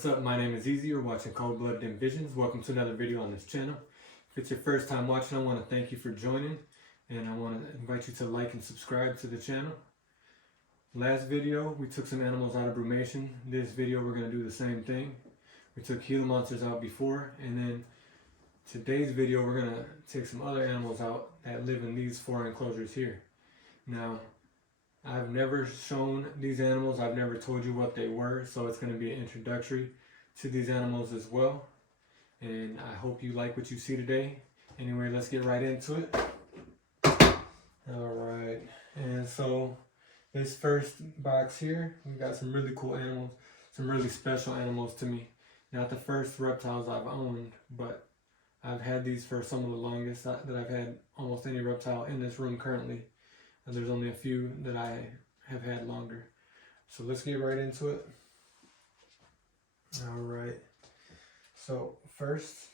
What's up? My name is Easy. You're watching Cold.Blooded.Envisions. Welcome to another video on this channel. If it's your first time watching, I want to thank you for joining, and I want to invite you to like and subscribe to the channel. Last video, we took some animals out of brumation. This video, we're going to do the same thing. We took Gila monsters out before, and then today's video, we're going to take some other animals out that live in these 4 enclosures here. Now, I've never shown these animals, I've never told you what they were, so it's going to be an introductory to these animals as well. And I hope you like what you see today. Anyway, let's get right into it. Alright, and so this first box here, we got some really cool animals, some really special animals to me. Not the first reptiles I've owned, but I've had these for some of the longest that I've had almost any reptile in this room currently. And there's only a few that I have had longer. So let's get right into it. Alright. So first,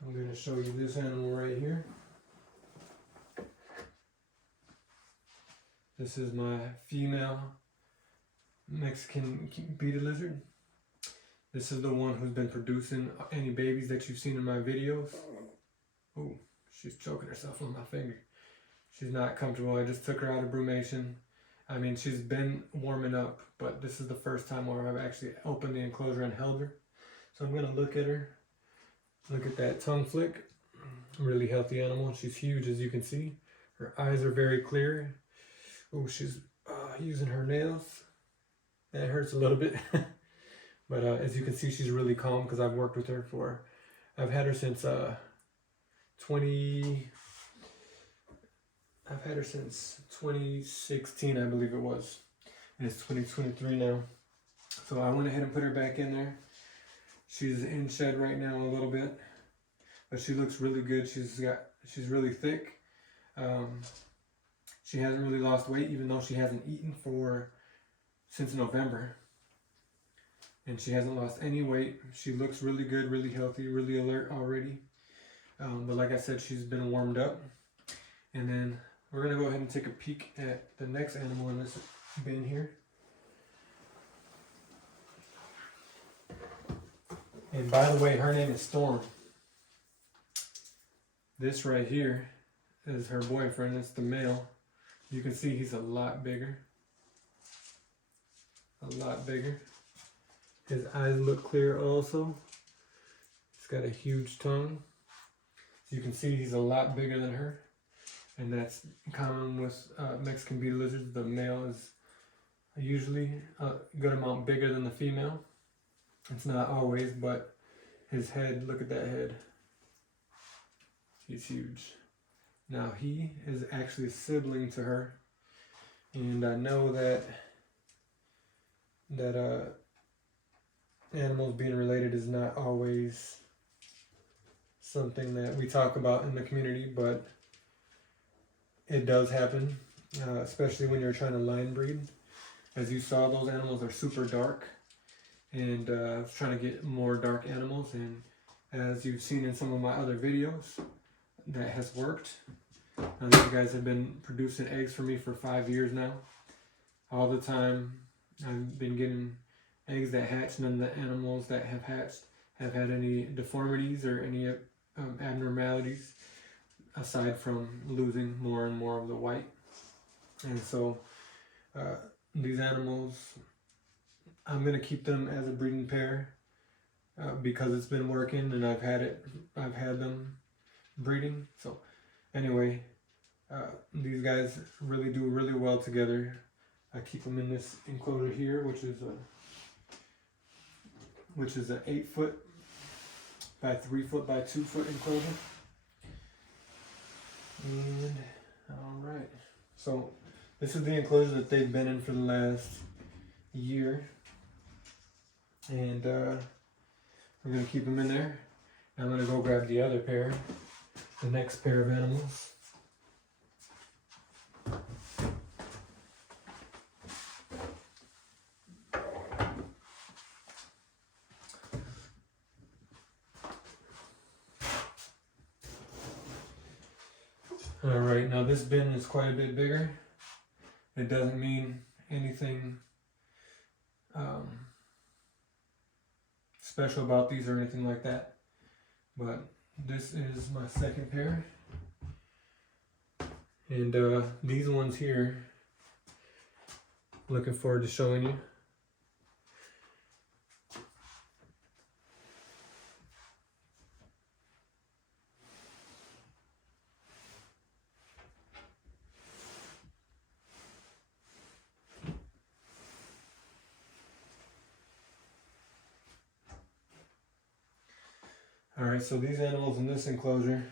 I'm going to show you this animal right here. This is my female Mexican bearded lizard. This is the one who's been producing any babies that you've seen in my videos. Oh, she's choking herself on my finger. She's not comfortable. I just took her out of brumation. I mean, she's been warming up, but this is the first time where I've actually opened the enclosure and held her. So I'm going to look at her. Look at that tongue flick. Really healthy animal. She's huge, as you can see. Her eyes are very clear. Oh, she's using her nails. That hurts a little bit. But as you can see, she's really calm because I've worked with her for... I've had her since 2016, I believe it was. And it's 2023 now. So I went ahead and put her back in there. She's in shed right now a little bit, but she looks really good. She's really thick. She hasn't really lost weight, even though she hasn't eaten since November. And she hasn't lost any weight. She looks really good, really healthy, really alert already. But like I said, she's been warmed up. And then we're going to go ahead and take a peek at the next animal in this bin here. And by the way, her name is Storm. This right here is her boyfriend. It's the male. You can see he's a lot bigger. A lot bigger. His eyes look clear also. He's got a huge tongue. You can see he's a lot bigger than her. And that's common with Mexican bearded lizards. The male is usually a good amount bigger than the female. It's not always, but his head, look at that head. He's huge. Now he is actually a sibling to her. And I know that animals being related is not always something that we talk about in the community, but it does happen, especially when you're trying to line breed. As you saw, those animals are super dark, and I was trying to get more dark animals, and as you've seen in some of my other videos, that has worked. These guys have been producing eggs for me for 5 years now. All the time, I've been getting eggs that hatch. None of the animals that have hatched have had any deformities or any abnormalities, aside from losing more and more of the white. And so these animals, I'm going to keep them as a breeding pair because it's been working and I've had them breeding. So anyway, these guys really do really well together. I keep them in this enclosure here, which is an 8 foot by 3 foot by 2 foot enclosure. And alright, so this is the enclosure that they've been in for the last year, and we're going to keep them in there. I'm going to go grab the other pair, the next pair of animals. Alright, now this bin is quite a bit bigger. It doesn't mean anything special about these or anything like that. But this is my second pair. And these ones here, looking forward to showing you. Alright, so these animals in this enclosure,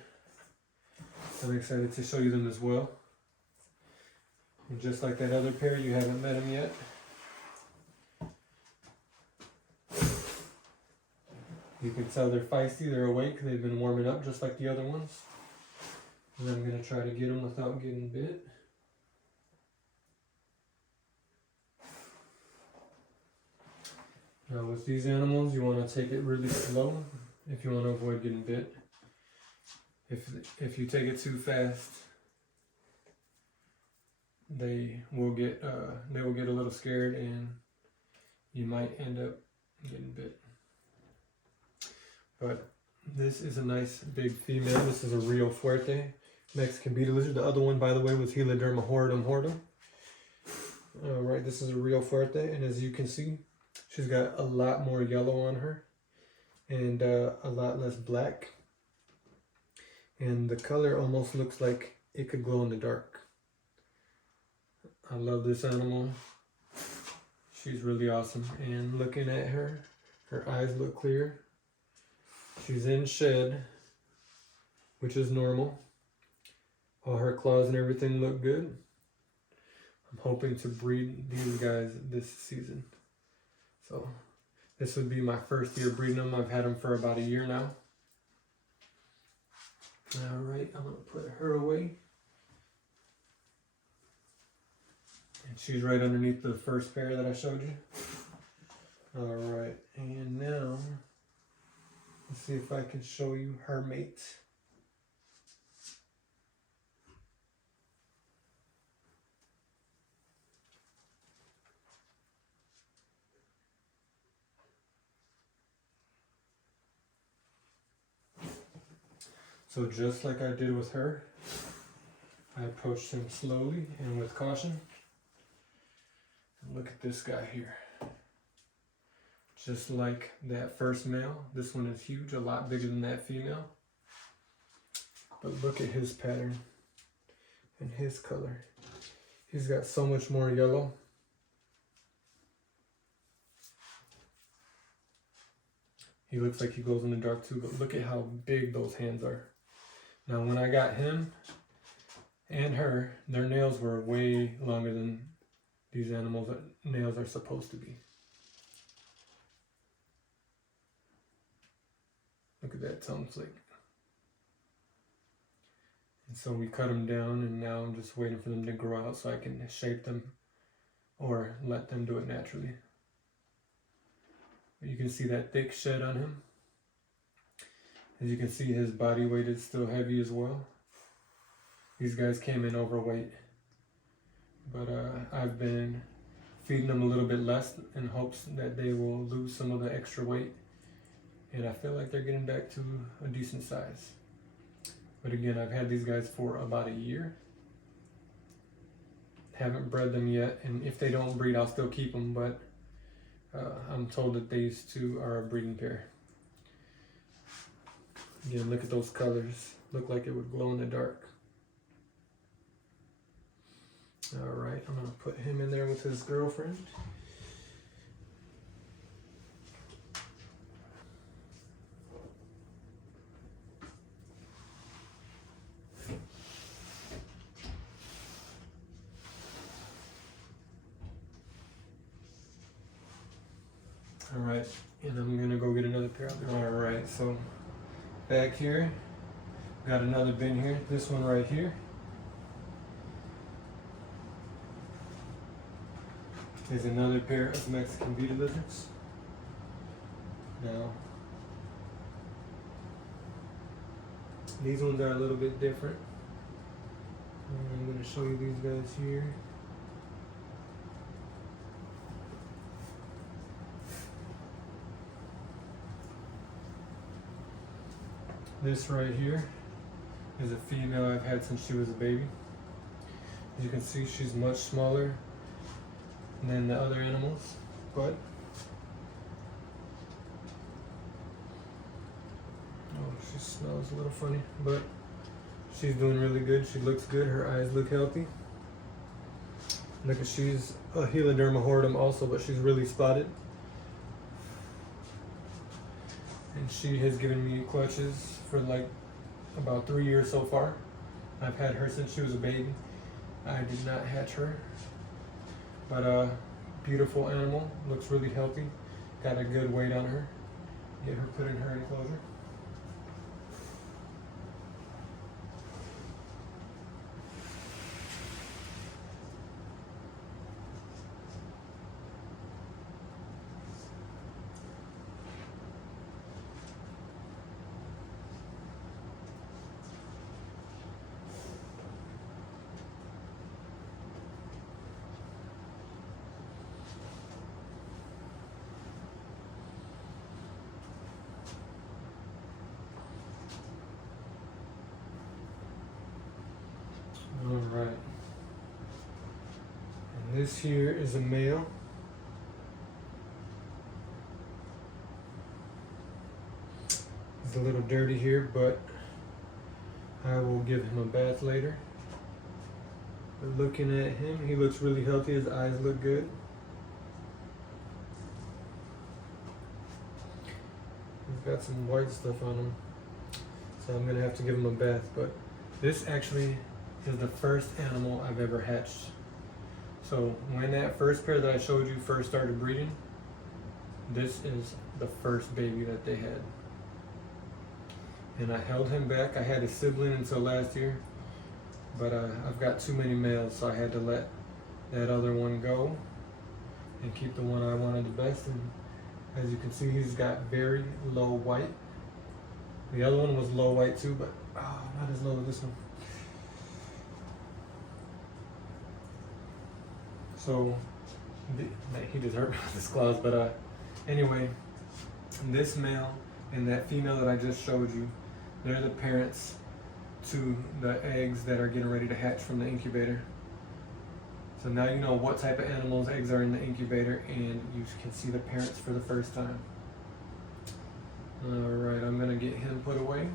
I'm excited to show you them as well. And just like that other pair, you haven't met them yet. You can tell they're feisty, they're awake, they've been warming up just like the other ones. And I'm going to try to get them without getting bit. Now with these animals, you want to take it really slow if you want to avoid getting bit. If you take it too fast, they will get a little scared and you might end up getting bit. But this is a nice big female. This is a Rio Fuerte Mexican beaded lizard. The other one, by the way, was Heloderma horridum. Alright, this is a Rio Fuerte, and as you can see, she's got a lot more yellow on her and a lot less black. And the color almost looks like it could glow in the dark. I love this animal. She's really awesome. And looking at her, her eyes look clear. She's in shed, which is normal. All her claws and everything look good. I'm hoping to breed these guys this season. So this would be my first year breeding them. I've had them for about a year now. Alright, I'm going to put her away. And she's right underneath the first pair that I showed you. Alright, and now let's see if I can show you her mate. So just like I did with her, I approached him slowly and with caution. And look at this guy here. Just like that first male, this one is huge, a lot bigger than that female. But look at his pattern and his color. He's got so much more yellow. He looks like he glows in the dark too, but look at how big those hands are. Now when I got him and her, their nails were way longer than these animals' nails are supposed to be. Look at that tongue flick. And so we cut them down, and now I'm just waiting for them to grow out so I can shape them or let them do it naturally. You can see that thick shed on him. As you can see, his body weight is still heavy as well. These guys came in overweight, but I've been feeding them a little bit less in hopes that they will lose some of the extra weight. And I feel like they're getting back to a decent size. But again, I've had these guys for about a year. Haven't bred them yet, and if they don't breed, I'll still keep them, but I'm told that these two are a breeding pair. Again, look at those colors. Look like it would glow in the dark. Alright, I'm going to put him in there with his girlfriend. Alright, and I'm going to go get another pair of them. Alright, so back here, got another bin here. This one right here is another pair of Mexican beaded lizards. Now, these ones are a little bit different. I'm going to show you these guys here. This right here is a female I've had since she was a baby. As you can see, she's much smaller than the other animals, but she smells a little funny, but she's doing really good. She looks good. Her eyes look healthy. Look, she's a Heloderma horridum also, but she's really spotted. And she has given me clutches for like about 3 years so far. I've had her since she was a baby. I did not hatch her, but beautiful animal, looks really healthy, got a good weight on her. Get her put in her enclosure. Alright. And this here is a male. He's a little dirty here, but I will give him a bath later. But looking at him, he looks really healthy. His eyes look good. He's got some white stuff on him, so I'm gonna have to give him a bath. But this actually is the first animal I've ever hatched. So when that first pair that I showed you first started breeding, this is the first baby that they had. And I held him back. I had a sibling until last year, but I've got too many males, so I had to let that other one go and keep the one I wanted the best. And as you can see, he's got very low white. The other one was low white too, but not as low as this one. So he just hurt me with his claws, but anyway, this male and that female that I just showed you, they're the parents to the eggs that are getting ready to hatch from the incubator. So now you know what type of animals' eggs are in the incubator, and you can see the parents for the first time. Alright, I'm gonna get him put away.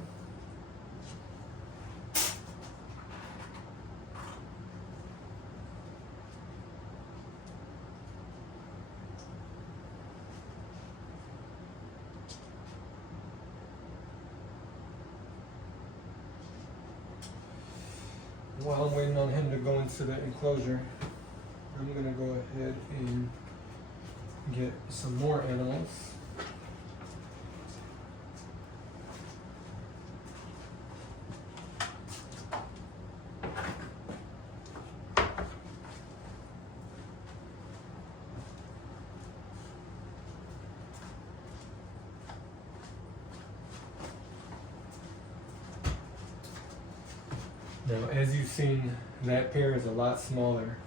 While I'm waiting on him to go into the enclosure, I'm gonna go ahead and get some more animals. Now, as you've seen, that pair is a lot smaller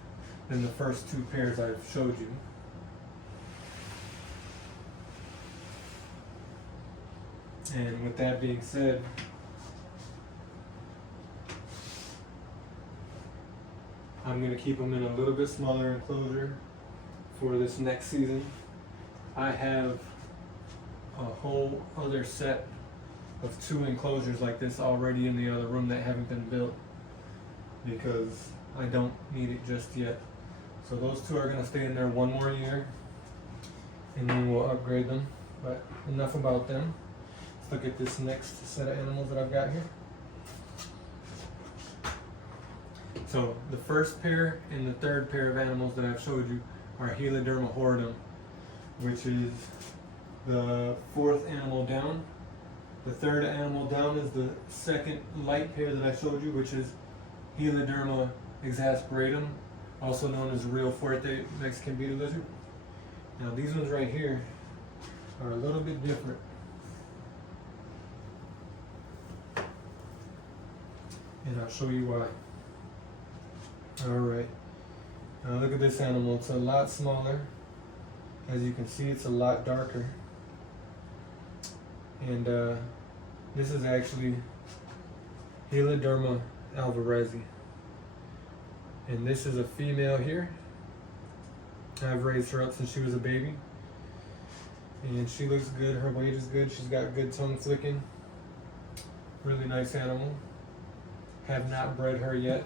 than the first two pairs I've showed you. And with that being said, I'm going to keep them in a little bit smaller enclosure for this next season. I have a whole other set of 2 enclosures like this already in the other room that haven't been built, because I don't need it just yet. So those 2 are going to stay in there 1 more year, and then we'll upgrade them. But enough about them. Let's look at this next set of animals that I've got here. So the first pair and the third pair of animals that I've showed you are Heloderma horridum, which is the 4th animal down. The 3rd animal down is the second light pair that I showed you, which is Heloderma exasperatum, also known as real fuerte Mexican beetle lizard. Now these ones right here are a little bit different. And I'll show you why. Alright, now look at this animal. It's a lot smaller. As you can see, it's a lot darker. And This is actually Heloderma alvarezi. And this is a female here. I've raised her up since she was a baby. And she looks good, her weight is good, she's got good tongue flicking. Really nice animal. Have not bred her yet.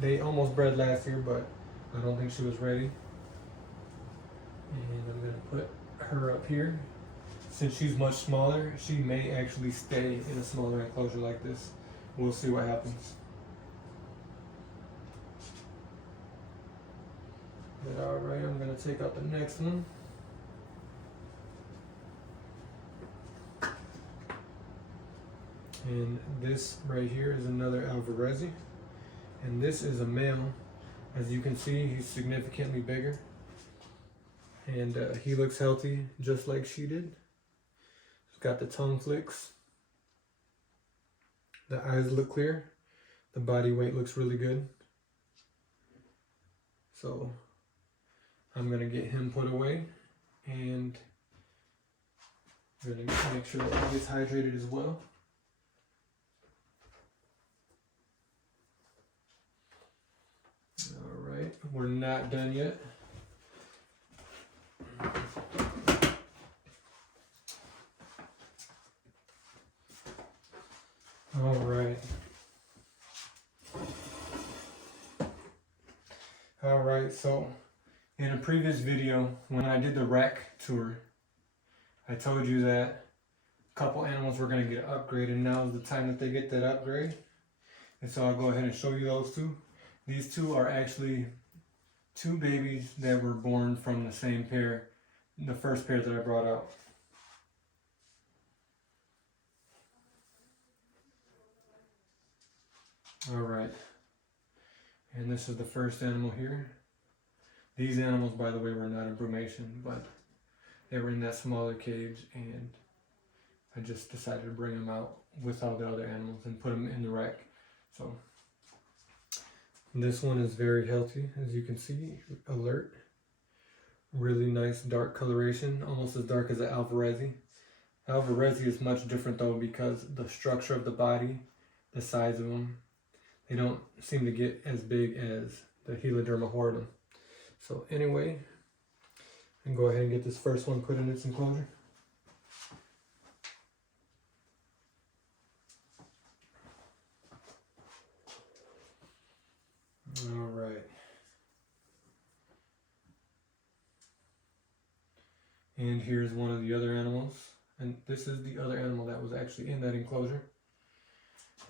They almost bred last year, but I don't think she was ready. And I'm gonna put her up here. Since she's much smaller, she may actually stay in a smaller enclosure like this. We'll see what happens. But alright, I'm gonna take out the next one. And this right here is another alvarezi. And this is a male. As you can see, he's significantly bigger. And he looks healthy, just like she did. He's got the tongue flicks. The eyes look clear. The body weight looks really good. So I'm gonna get him put away, and I'm gonna make sure that he gets hydrated as well. All right, we're not done yet. All right. All right, so in a previous video, when I did the rec tour, I told you that a couple animals were going to get upgraded. Now is the time that they get that upgrade. And so I'll go ahead and show you those two. These two are actually two babies that were born from the same pair, the first pair that I brought out. All right. And this is the first animal here. These animals, by the way, were not in brumation, but they were in that smaller cage, and I just decided to bring them out with all the other animals and put them in the rack. So this one is very healthy, as you can see, alert. Really nice dark coloration, almost as dark as an alvarezi. Alvarezi is much different though, because the structure of the body, the size of them, they don't seem to get as big as the Heloderma horridum. So anyway, I can go ahead and get this first one put in its enclosure. All right. And here's one of the other animals. And this is the other animal that was actually in that enclosure.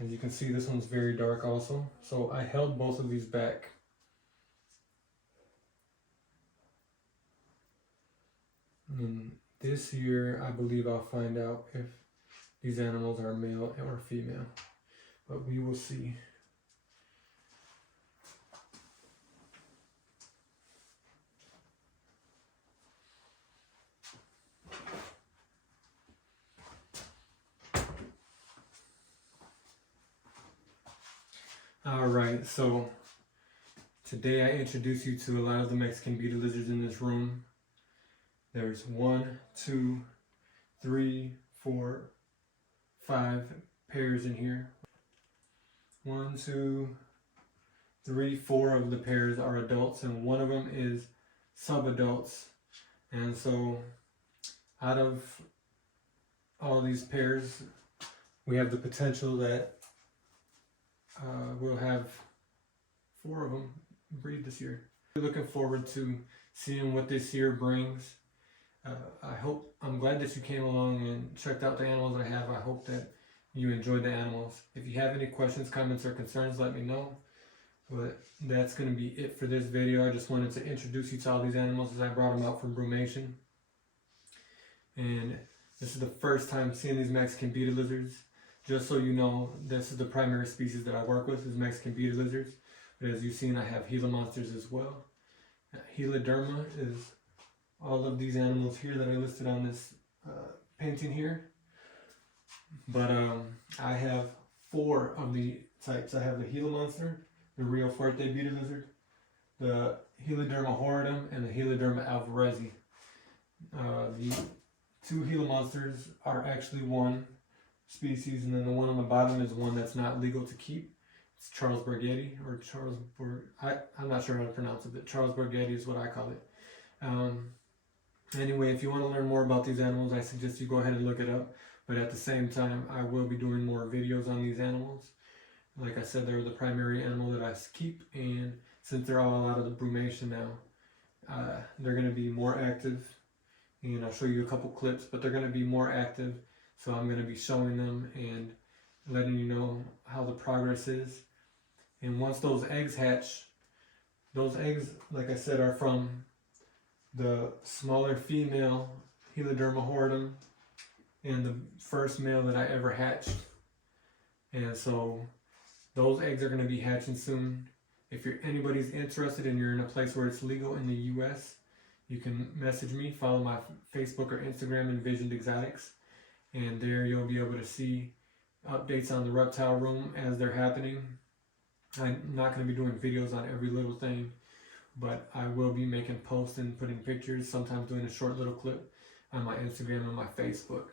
As you can see, this one's very dark also. So I held both of these back. And this year, I believe I'll find out if these animals are male or female. But we will see. Alright, so today I introduce you to a lot of the Mexican bearded lizards in this room. There's 1, 2, 3, 4, 5 pairs in here. 1, 2, 3, 4 of the pairs are adults, and one of them is subadults. And so out of all these pairs, we have the potential that we'll have 4 of them breed this year. We're looking forward to seeing what this year brings. I'm glad that you came along and checked out the animals I have. I hope that you enjoyed the animals. If you have any questions, comments, or concerns, let me know. But that's going to be it for this video. I just wanted to introduce you to all these animals as I brought them out from brumation. And this is the first time seeing these Mexican bearded lizards. Just so you know, this is the primary species that I work with, is Mexican bearded lizards. But as you've seen, I have Gila monsters as well. Heloderma is all of these animals here that I listed on this painting here. But I have 4 of the types. I have the Gila monster, the Rio Fuerte bearded lizard, the Heloderma horridum, and the Heloderma alvarezi. The 2 Gila monsters are actually one. species, and then the one on the bottom is one that's not legal to keep. It's Charles-Borgheti, or I'm not sure how to pronounce it, but Charles-Borgheti is what I call it. Anyway, if you want to learn more about these animals, I suggest you go ahead and look it up. But at the same time, I will be doing more videos on these animals. Like I said, they're the primary animal that I keep, and since they're all out of the brumation now, they're going to be more active. And I'll show you a couple clips, but they're going to be more active. So I'm going to be showing them and letting you know how the progress is. And once those eggs hatch, those eggs, like I said, are from the smaller female Heloderma horridum and the first male that I ever hatched. And so those eggs are going to be hatching soon. If anybody's interested and you're in a place where it's legal in the US, you can message me, follow my Facebook or Instagram, Envisioned Exotics, and there you'll be able to see updates on the reptile room as they're happening. I'm not going to be doing videos on every little thing, but I will be making posts and putting pictures, sometimes doing a short little clip on my Instagram and my Facebook.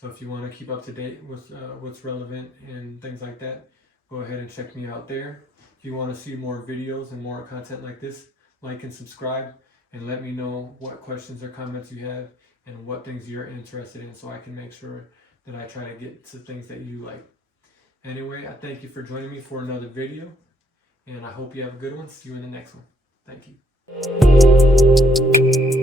So if you want to keep up to date with what's relevant and things like that, go ahead and check me out there. If you want to see more videos and more content like this, like and subscribe, and let me know what questions or comments you have and what things you're interested in, so I can make sure that I try to get to things that you like. Anyway, I thank you for joining me for another video, and I hope you have a good one. See you in the next one. Thank you.